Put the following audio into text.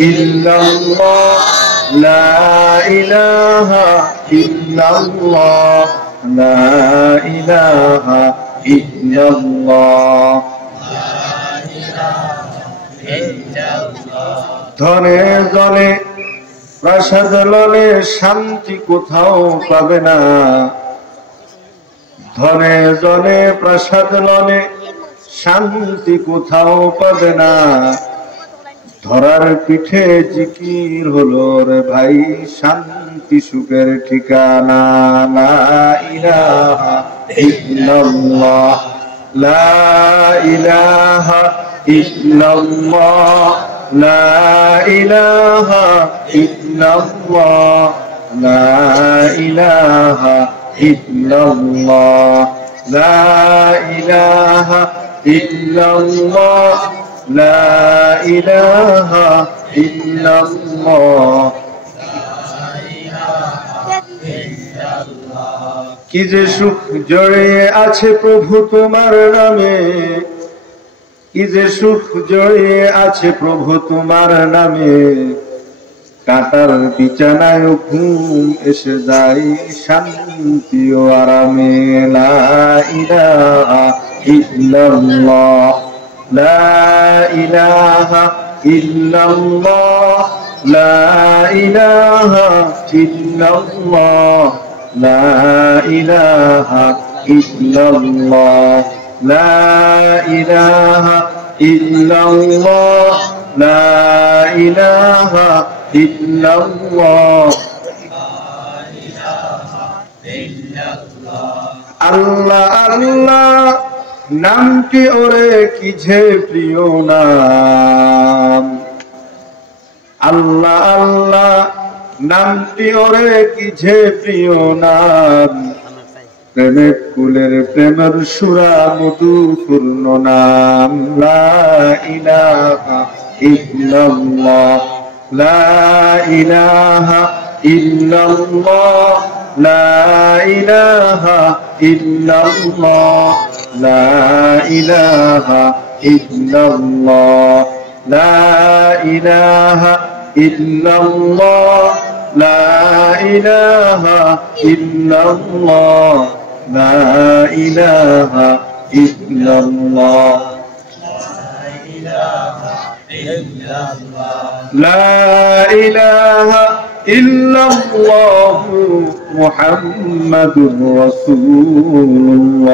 ইল্লাল্লাহ লা ইলাহা ইল্লাল্লাহ লা ইলাহা ইল্লাল্লাহ ধনে জলে প্রাসাদ লনে শান্তি কোথাও পাবে না ধনে জলে প্রাসাদ লনে শান্তি কোথাও পাবে না ধরার পিঠে জিকির হলো রে ভাই শান্তি সুখের ঠিকানা লা ইলাহা ইল্লাল্লাহ লা ইলাহা ইল্লাল্লাহ লা ইলাহা ইল্লাল্লাহ লা ইলাহা ইল্লাল্লাহ লা ইলাহা ইল্লাল্লাহ লা ইলাহা ইল্লাল্লাহ কি যে সুখ জড়িয়ে আছে প্রভু তোমার নামে কি যে সুখ জড়িয়ে আছে প্রভু তোমার নামে কাটার বিছানায় ঘুম এসে যায় শান্তি ও আরামে লা ইলাহা ইল্লাল্লাহ লা ইলাহা ইল্লাল্লাহ লা ইলাহা ইল্লাল্লাহ লা ইলাহা ইল্লাল্লাহ লা ইলাহা ইল্লাল্লাহ লা ইলাহা ইল্লাল্লাহ আল্লাহ আল্লাহ নামটি ওরে কি যে প্রিয় নাম আল্লাহ আল্লাহ নামটি ওরে কি যে প্রিয় নাম প্রেমের কুলের প্রেমের সুরা মধুপূর্ণ নাম লা ইলাহা ইল্লাল্লাহ লা ইলাহা ইল্লাল্লাহ লা ইলাহা ইল্লাল্লাহ লা ইলাহা ইল্লাল্লাহ লা ইলাহা ইল্লাল্লাহ লা ইলাহা ইল্লাল্লাহ লা ইলাহা ইল্লাল্লাহ লা ইলাহা ইল্লাল্লাহু মুহাম্মাদুর রাসূলুল্লাহ